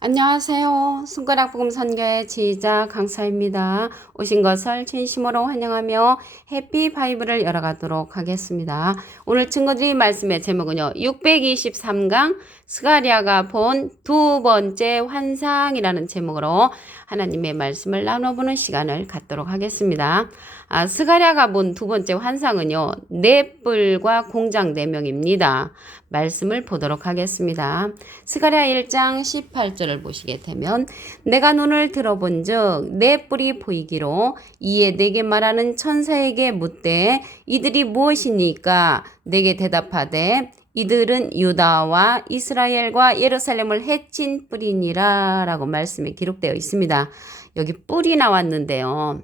안녕하세요. 손가락 복음 선교의 지휘자 강사입니다. 오신 것을 진심으로 환영하며 해피 바이블을 열어가도록 하겠습니다. 오늘 친구들이 말씀의 제목은요. 623강 스가랴가 본 두 번째 환상이라는 제목으로 하나님의 말씀을 나눠보는 시간을 갖도록 하겠습니다. 스가랴가 본 두 번째 환상은요. 넷불과 공장 4명입니다. 말씀을 보도록 하겠습니다. 스가랴 1장 18절을 보시게 되면 내가 눈을 들어본즉 네 뿔이 보이기로 이에 내게 말하는 천사에게 묻되 이들이 무엇이니까 내게 대답하되 이들은 유다와 이스라엘과 예루살렘을 해친 뿔이니라 라고 말씀이 기록되어 있습니다. 여기 뿔이 나왔는데요.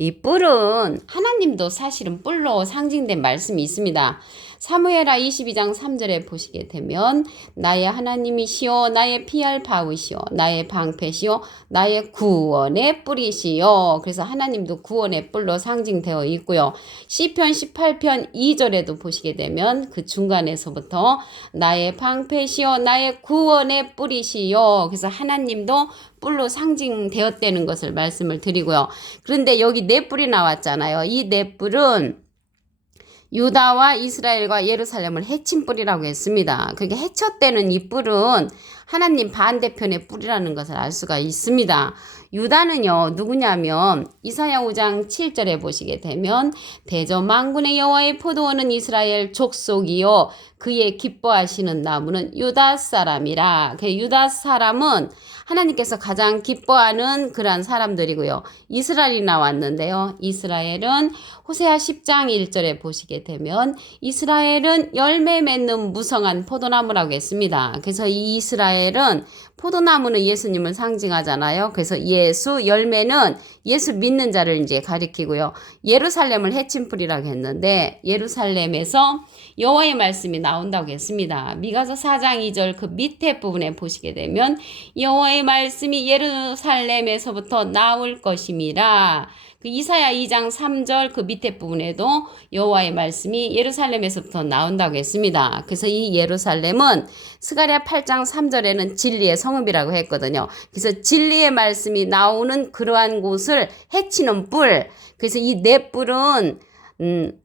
이 뿔은 하나님도 사실은 뿔로 상징된 말씀이 있습니다. 사무엘하 22장 3절에 보시게 되면 나의 하나님이시오 나의 피할 바위시오 나의 방패시오 나의 구원의 뿔이시오. 그래서 하나님도 구원의 뿔로 상징되어 있고요. 시편 18편 2절에도 보시게 되면 그 중간에서부터 나의 방패시오 나의 구원의 뿔이시오. 그래서 하나님도 뿔로 상징되었다는 것을 말씀을 드리고요. 그런데 여기 네 뿔이 나왔잖아요. 이 네 뿔은 유다와 이스라엘과 예루살렘을 해친 뿔이라고 했습니다. 그렇게 해쳤다는 이 뿔은 하나님 반대편의 뿔이라는 것을 알 수가 있습니다. 유다는요 누구냐면 이사야 5장 7절에 보시게 되면 대저만군의 여호와의 포도원은 이스라엘 족속이요 그의 기뻐하시는 나무는 유다 사람이라. 유다 사람은 하나님께서 가장 기뻐하는 그러한 사람들이고요. 이스라엘이 나왔는데요. 이스라엘은 호세아 10장 1절에 보시게 되면 이스라엘은 열매 맺는 무성한 포도나무라고 했습니다. 그래서 이 이스라엘은 포도나무는 예수님을 상징하잖아요. 그래서 예수 열매는 예수 믿는 자를 이제 가리키고요. 예루살렘을 해친 뿔이라고 했는데 예루살렘에서 여호와의 말씀이 나온다고 했습니다. 미가서 4장 2절 그 밑에 부분에 보시게 되면 여호와의 말씀이 예루살렘에서부터 나올 것임이라. 그 이사야 2장 3절 그 밑에 부분에도 여호와의 말씀이 예루살렘에서부터 나온다고 했습니다. 그래서 이 예루살렘은 스가랴 8장 3절에는 진리의 성읍이라고 했거든요. 그래서 진리의 말씀이 나오는 그러한 곳을 해치는 뿔. 그래서 이 네 뿔은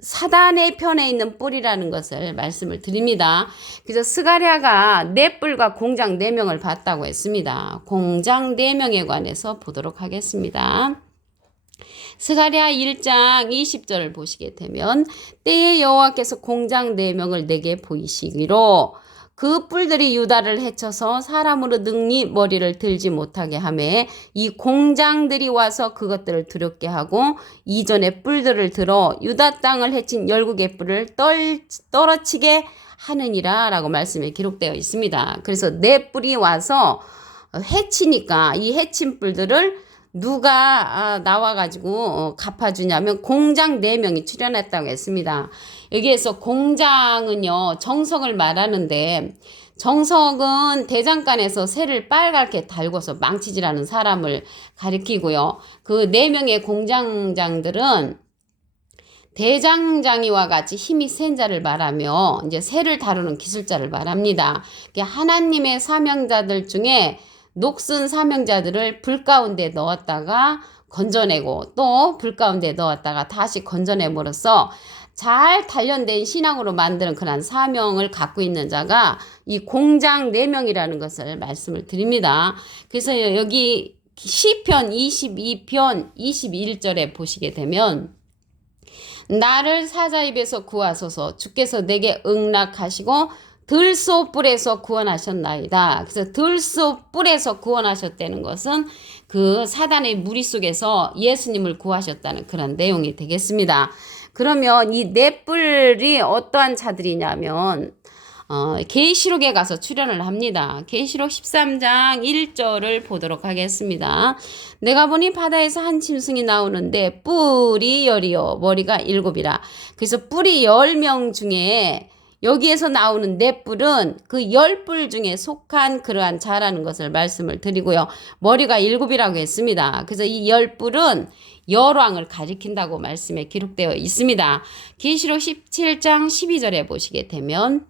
사단의 편에 있는 뿔이라는 것을 말씀을 드립니다. 그래서 스가랴가 네 뿔과 공장 4명을 봤다고 했습니다. 공장 4명에 관해서 보도록 하겠습니다. 스가랴 1장 20절을 보시게 되면 때에 여호와께서 공장 4명을 내게 보이시기로 그 뿔들이 유다를 해쳐서 사람으로 능히 머리를 들지 못하게 하매 이 공장들이 와서 그것들을 두렵게 하고 이전에 뿔들을 들어 유다 땅을 해친 열국의 뿔을 떨어치게 하느니라 라고 말씀에 기록되어 있습니다. 그래서 네 뿔이 와서 해치니까 이 해친 뿔들을 누가 나와가지고 갚아주냐면 공장 4명이 출연했다고 했습니다. 여기에서 공장은요 정석을 말하는데 정석은 대장간에서 새를 빨갛게 달궈서 망치질하는 사람을 가리키고요. 그 4명의 공장장들은 대장장이와 같이 힘이 센 자를 말하며 이제 새를 다루는 기술자를 말합니다. 하나님의 사명자들 중에 녹슨 사명자들을 불 가운데 넣었다가 건져내고 또 불 가운데 넣었다가 다시 건져내므로써 잘 단련된 신앙으로 만드는 그런 사명을 갖고 있는 자가 이 공장 4명이라는 것을 말씀을 드립니다. 그래서 여기 시편 22편 21절에 보시게 되면 나를 사자 입에서 구하소서 주께서 내게 응락하시고 들소 뿔에서 구원하셨나이다. 그래서 들소 뿔에서 구원하셨다는 것은 그 사단의 무리 속에서 예수님을 구하셨다는 그런 내용이 되겠습니다. 그러면 이 네 뿔이 어떠한 자들이냐면 계시록에 가서 출연을 합니다. 계시록 13장 1절을 보도록 하겠습니다. 내가 보니 바다에서 한 짐승이 나오는데 뿔이 10이요 머리가 7이라. 그래서 뿔이 10명 중에 여기에서 나오는 네 뿔은 그 10뿔 중에 속한 그러한 자라는 것을 말씀을 드리고요. 머리가 7이라고 했습니다. 그래서 이 10뿔은 열왕을 가리킨다고 말씀에 기록되어 있습니다. 계시록 17장 12절에 보시게 되면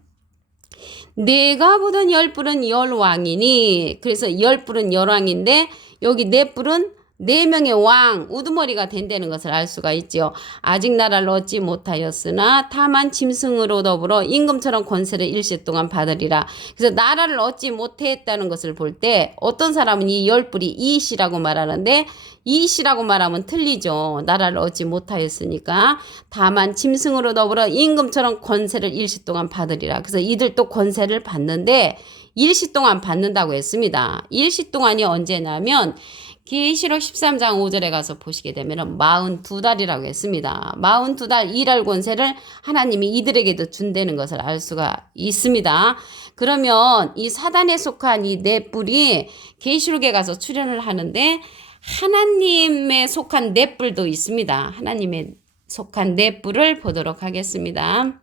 내가 보던 열불은 열왕이니. 그래서 열불은 열왕인데 여기 넷불은 네 명의 왕 우두머리가 된다는 것을 알 수가 있지요. 아직 나라를 얻지 못하였으나 다만 짐승으로 더불어 임금처럼 권세를 일시 동안 받으리라. 그래서 나라를 얻지 못했다는 것을 볼 때 어떤 사람은 이 열불이 이시라고 말하는데 이시라고 말하면 틀리죠. 나라를 얻지 못하였으니까 다만 짐승으로 더불어 임금처럼 권세를 일시 동안 받으리라. 그래서 이들도 권세를 받는데 일시 동안 받는다고 했습니다. 일시 동안이 언제냐면 계시록 13장 5절에 가서 보시게 되면 42달이라고 했습니다. 42달 일할 권세를 하나님이 이들에게도 준다는 것을 알 수가 있습니다. 그러면 이 사단에 속한 이 넷불이 계시록에 가서 출현을 하는데 하나님에 속한 넷불도 있습니다. 하나님에 속한 넷불을 보도록 하겠습니다.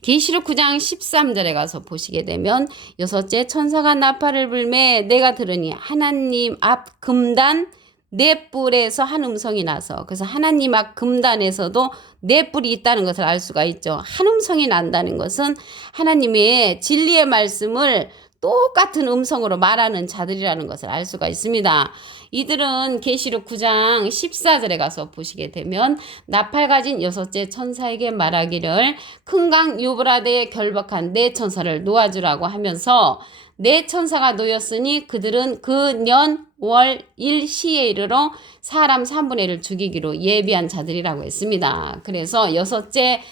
계시록 9장 13절에 가서 보시게 되면 여섯째 천사가 나팔을 불매 내가 들으니 하나님 앞 금단 넷불에서 한 음성이 나서 그래서 하나님 앞 금단에서도 넷불이 있다는 것을 알 수가 있죠. 한 음성이 난다는 것은 하나님의 진리의 말씀을 똑같은 음성으로 말하는 자들이라는 것을 알 수가 있습니다. 이들은 계시록 9장 14절에 가서 보시게 되면 나팔 가진 여섯째 천사에게 말하기를 큰 강 유브라데에 결박한 네 천사를 놓아주라고 하면서 네 천사가 놓였으니 그들은 그 년, 월, 일, 시에 이르러 사람 3분의 1을 죽이기로 예비한 자들이라고 했습니다. 그래서 여섯째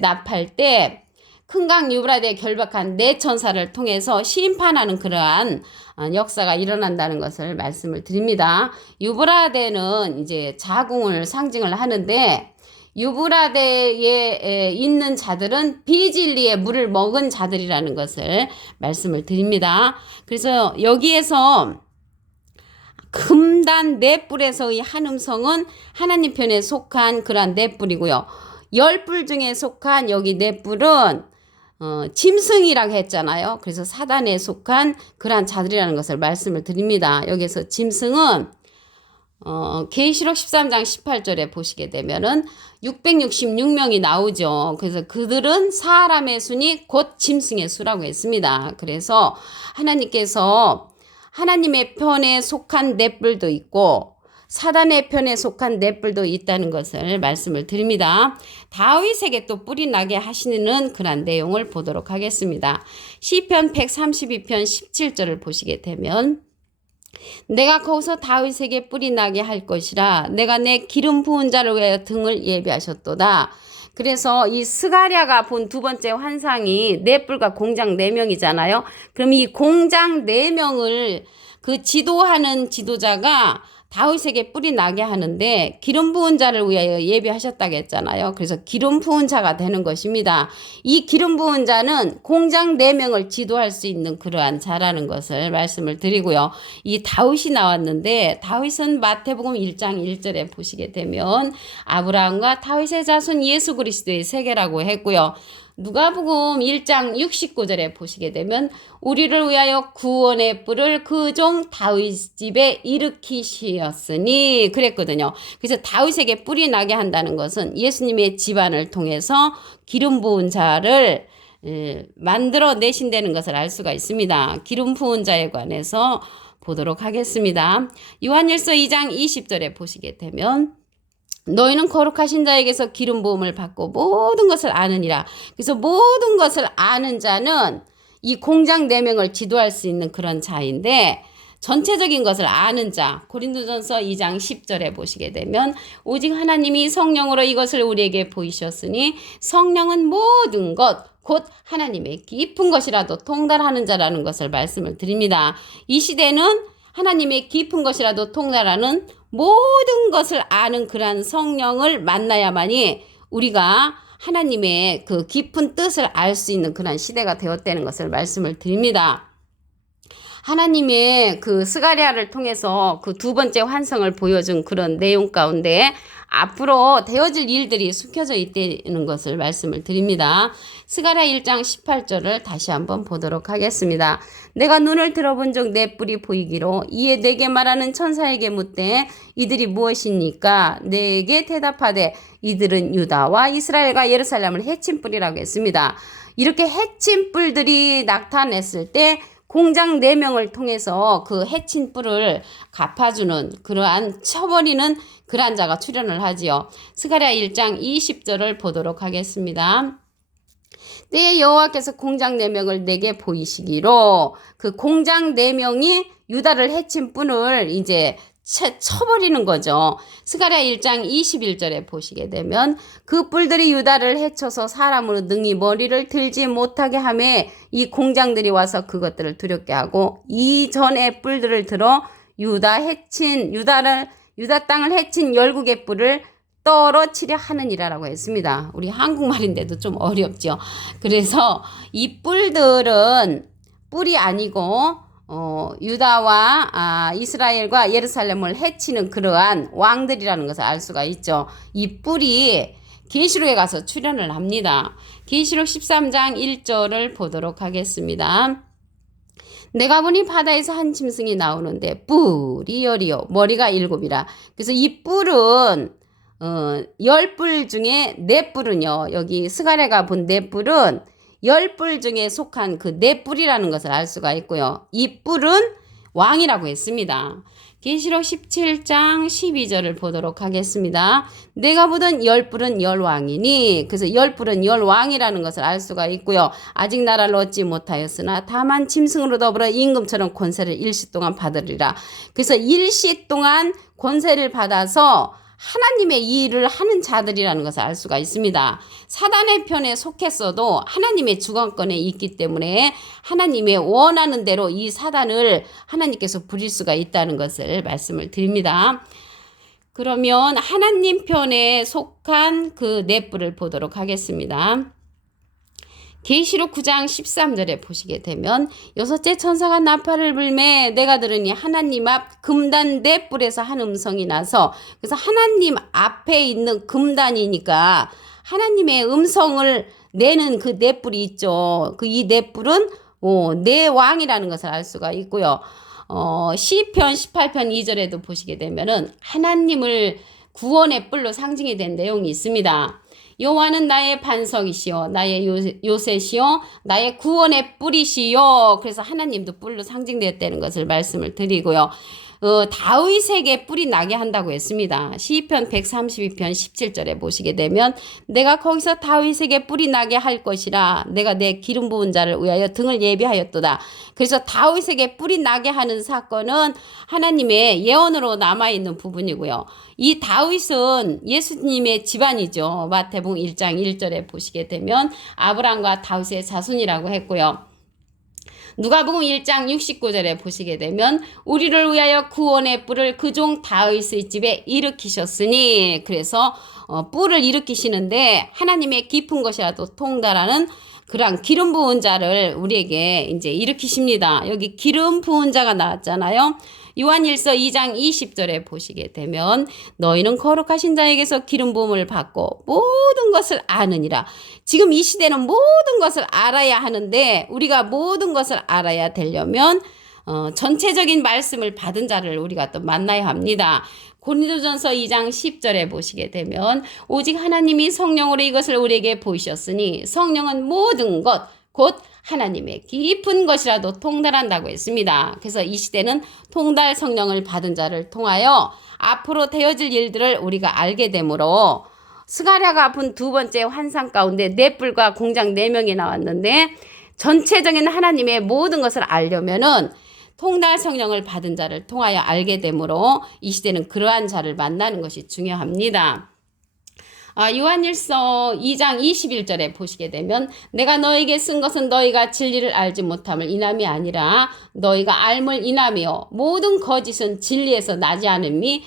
나팔 때 큰 강 유브라데에 결박한 네 천사를 통해서 심판하는 그러한 역사가 일어난다는 것을 말씀을 드립니다. 유브라데는 이제 자궁을 상징을 하는데 유브라데에 있는 자들은 비진리의 물을 먹은 자들이라는 것을 말씀을 드립니다. 그래서 여기에서 금단 넷불에서의 한 음성은 하나님 편에 속한 그러한 넷불이고요. 열불 중에 속한 여기 넷불은 짐승이라고 했잖아요. 그래서 사단에 속한 그러한 자들이라는 것을 말씀을 드립니다. 여기서 짐승은 계시록 13장 18절에 보시게 되면은 666명이 나오죠. 그래서 그들은 사람의 수니 곧 짐승의 수라고 했습니다. 그래서 하나님께서 하나님의 편에 속한 넷불도 있고 사단의 편에 속한 넷불도 있다는 것을 말씀을 드립니다. 다윗에게 또 뿔이 나게 하시는 그런 내용을 보도록 하겠습니다. 시편 132편 17절을 보시게 되면 내가 거기서 다윗에게 뿔이 나게 할 것이라 내가 내 기름 부은 자를 위하여 등을 예비하셨도다. 그래서 이 스가랴가 본 두 번째 환상이 넷불과 공장 4명이잖아요. 그럼 이 공장 4명을 그 지도하는 지도자가 다윗에게 뿔이 나게 하는데 기름 부은 자를 위하여 예비하셨다고 했잖아요. 그래서 기름 부은 자가 되는 것입니다. 이 기름 부은 자는 공장 4명을 지도할 수 있는 그러한 자라는 것을 말씀을 드리고요. 이 다윗이 나왔는데 다윗은 마태복음 1장 1절에 보시게 되면 아브라함과 다윗의 자손 예수 그리스도의 세계라고 했고요. 누가복음 1장 69절에 보시게 되면 우리를 위하여 구원의 뿔을 그 종 다윗 집에 일으키시었으니 그랬거든요. 그래서 다윗에게 뿔이 나게 한다는 것은 예수님의 집안을 통해서 기름 부은 자를 만들어 내신다는 것을 알 수가 있습니다. 기름 부은 자에 관해서 보도록 하겠습니다. 요한일서 2장 20절에 보시게 되면 너희는 거룩하신 자에게서 기름 부음을 받고 모든 것을 아느니라. 그래서 모든 것을 아는 자는 이 공장 4명을 지도할 수 있는 그런 자인데 전체적인 것을 아는 자 고린도전서 2장 10절에 보시게 되면 오직 하나님이 성령으로 이것을 우리에게 보이셨으니 성령은 모든 것 곧 하나님의 깊은 것이라도 통달하는 자라는 것을 말씀을 드립니다. 이 시대는 하나님의 깊은 것이라도 통달하는 모든 것을 아는 그러한 성령을 만나야만이 우리가 하나님의 그 깊은 뜻을 알 수 있는 그런 시대가 되었다는 것을 말씀을 드립니다. 하나님의 그 스가랴를 통해서 그 두 번째 환상을 보여준 그런 내용 가운데 앞으로 되어질 일들이 숨겨져 있다는 것을 말씀을 드립니다. 스가랴 1장 18절을 다시 한번 보도록 하겠습니다. 내가 눈을 들어본 적 내 뿔이 보이기로 이에 내게 말하는 천사에게 묻되 이들이 무엇입니까? 내게 대답하되 이들은 유다와 이스라엘과 예루살렘을 해친 뿔이라고 했습니다. 이렇게 해친 뿔들이 나타냈을 때 공장 4명을 통해서 그 해친 뿔을 갚아주는 그러한 쳐버리는 그러한 자가 출현을 하지요. 스가랴 1장 20절을 보도록 하겠습니다. 때에 여호와께서 공장 4명을 내게 보이시기로 그 공장 4명이 유다를 해친 뿔을 이제 쳐버리는 거죠. 스가랴 1장 21절에 보시게 되면 그 뿔들이 유다를 해쳐서 사람으로 능히 머리를 들지 못하게 하매 이 공장들이 와서 그것들을 두렵게 하고 이전의 뿔들을 들어 유다 땅을 해친 열국의 뿔을 떨어치려 하느니라라고 했습니다. 우리 한국말인데도 좀 어렵죠. 그래서 이 뿔들은 뿔이 아니고 유다와 이스라엘과 예루살렘을 해치는 그러한 왕들이라는 것을 알 수가 있죠. 이 뿔이 계시록에 가서 출현을 합니다. 계시록 13장 1절을 보도록 하겠습니다. 내가 보니 바다에서 한 짐승이 나오는데 뿔이 열이요 머리가 7이라. 그래서 이 뿔은 10뿔 중에 4뿔은요. 여기 스가랴가 본 4뿔은 10뿔 중에 속한 그 4뿔이라는 것을 알 수가 있고요. 이 뿔은 왕이라고 했습니다. 계시록 17장 12절을 보도록 하겠습니다. 내가 보던 10뿔은 10왕이니 그래서 10뿔은 10왕이라는 것을 알 수가 있고요. 아직 나라를 얻지 못하였으나 다만 짐승으로 더불어 임금처럼 권세를 일시 동안 받으리라. 그래서 일시 동안 권세를 받아서 하나님의 이 일을 하는 자들이라는 것을 알 수가 있습니다. 사단의 편에 속했어도 하나님의 주관권에 있기 때문에 하나님의 원하는 대로 이 사단을 하나님께서 부릴 수가 있다는 것을 말씀을 드립니다. 그러면 하나님 편에 속한 그 4뿔을 보도록 하겠습니다. 계시록 9장 13절에 보시게 되면 6째 천사가 나팔을 불매 내가 들으니 하나님 앞 금단 4뿔에서 한 음성이 나서 그래서 하나님 앞에 있는 금단이니까 하나님의 음성을 내는 그 4뿔이 있죠. 그 이 4뿔은 4왕이라는 것을 알 수가 있고요. 시편 18편 2절에도 보시게 되면은 하나님을 구원의 뿔로 상징이 된 내용이 있습니다. 여호와는 나의 반석이시요 나의 요새시요 나의 구원의 뿔이시요. 그래서 하나님도 뿔로 상징되었다는 것을 말씀을 드리고요. 다윗에게 뿔이 나게 한다고 했습니다. 시편 132편 17절에 보시게 되면 내가 거기서 다윗에게 뿔이 나게 할 것이라 내가 내 기름 부은 자를 위하여 등을 예비하였도다. 그래서 다윗에게 뿔이 나게 하는 사건은 하나님의 예언으로 남아있는 부분이고요. 이 다윗은 예수님의 집안이죠. 마태복음 1장 1절에 보시게 되면 아브람과 다윗의 자손이라고 했고요. 누가복음 1장 69절에 보시게 되면 우리를 위하여 구원의 뿔을 그 종 다윗의 집에 일으키셨으니 그래서 뿔을 일으키시는데 하나님의 깊은 것이라도 통달하는 그러한 기름 부은 자를 우리에게 이제 일으키십니다. 여기 기름 부은 자가 나왔잖아요. 요한일서 2장 20절에 보시게 되면 너희는 거룩하신 자에게서 기름 부음을 받고 모든 것을 아느니라. 지금 이 시대는 모든 것을 알아야 하는데 우리가 모든 것을 알아야 되려면 전체적인 말씀을 받은 자를 우리가 또 만나야 합니다. 고린도전서 2장 10절에 보시게 되면 오직 하나님이 성령으로 이것을 우리에게 보이셨으니 성령은 모든 것 곧 하나님의 깊은 것이라도 통달한다고 했습니다. 그래서 이 시대는 통달 성령을 받은 자를 통하여 앞으로 되어질 일들을 우리가 알게 되므로 스가랴가 본 2번째 환상 가운데 4뿔과 공장 4명이 나왔는데 전체적인 하나님의 모든 것을 알려면은 통달 성령을 받은 자를 통하여 알게 되므로 이 시대는 그러한 자를 만나는 것이 중요합니다. 요한일서 2장 21절에 보시게 되면 내가 너에게 쓴 것은 너희가 진리를 알지 못함을 인함이 아니라 너희가 알물 인함이요 모든 거짓은 진리에서 나지 않음이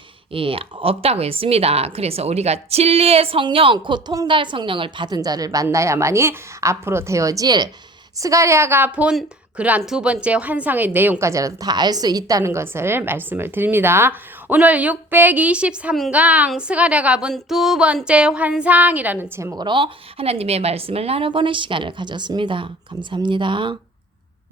없다고 했습니다. 그래서 우리가 진리의 성령 곧 통달 성령을 받은 자를 만나야만이 앞으로 되어질 스가랴가 본 그러한 2번째 환상의 내용까지라도 다 알 수 있다는 것을 말씀을 드립니다. 오늘 623강 스가랴가 본 2번째 환상이라는 제목으로 하나님의 말씀을 나눠보는 시간을 가졌습니다. 감사합니다.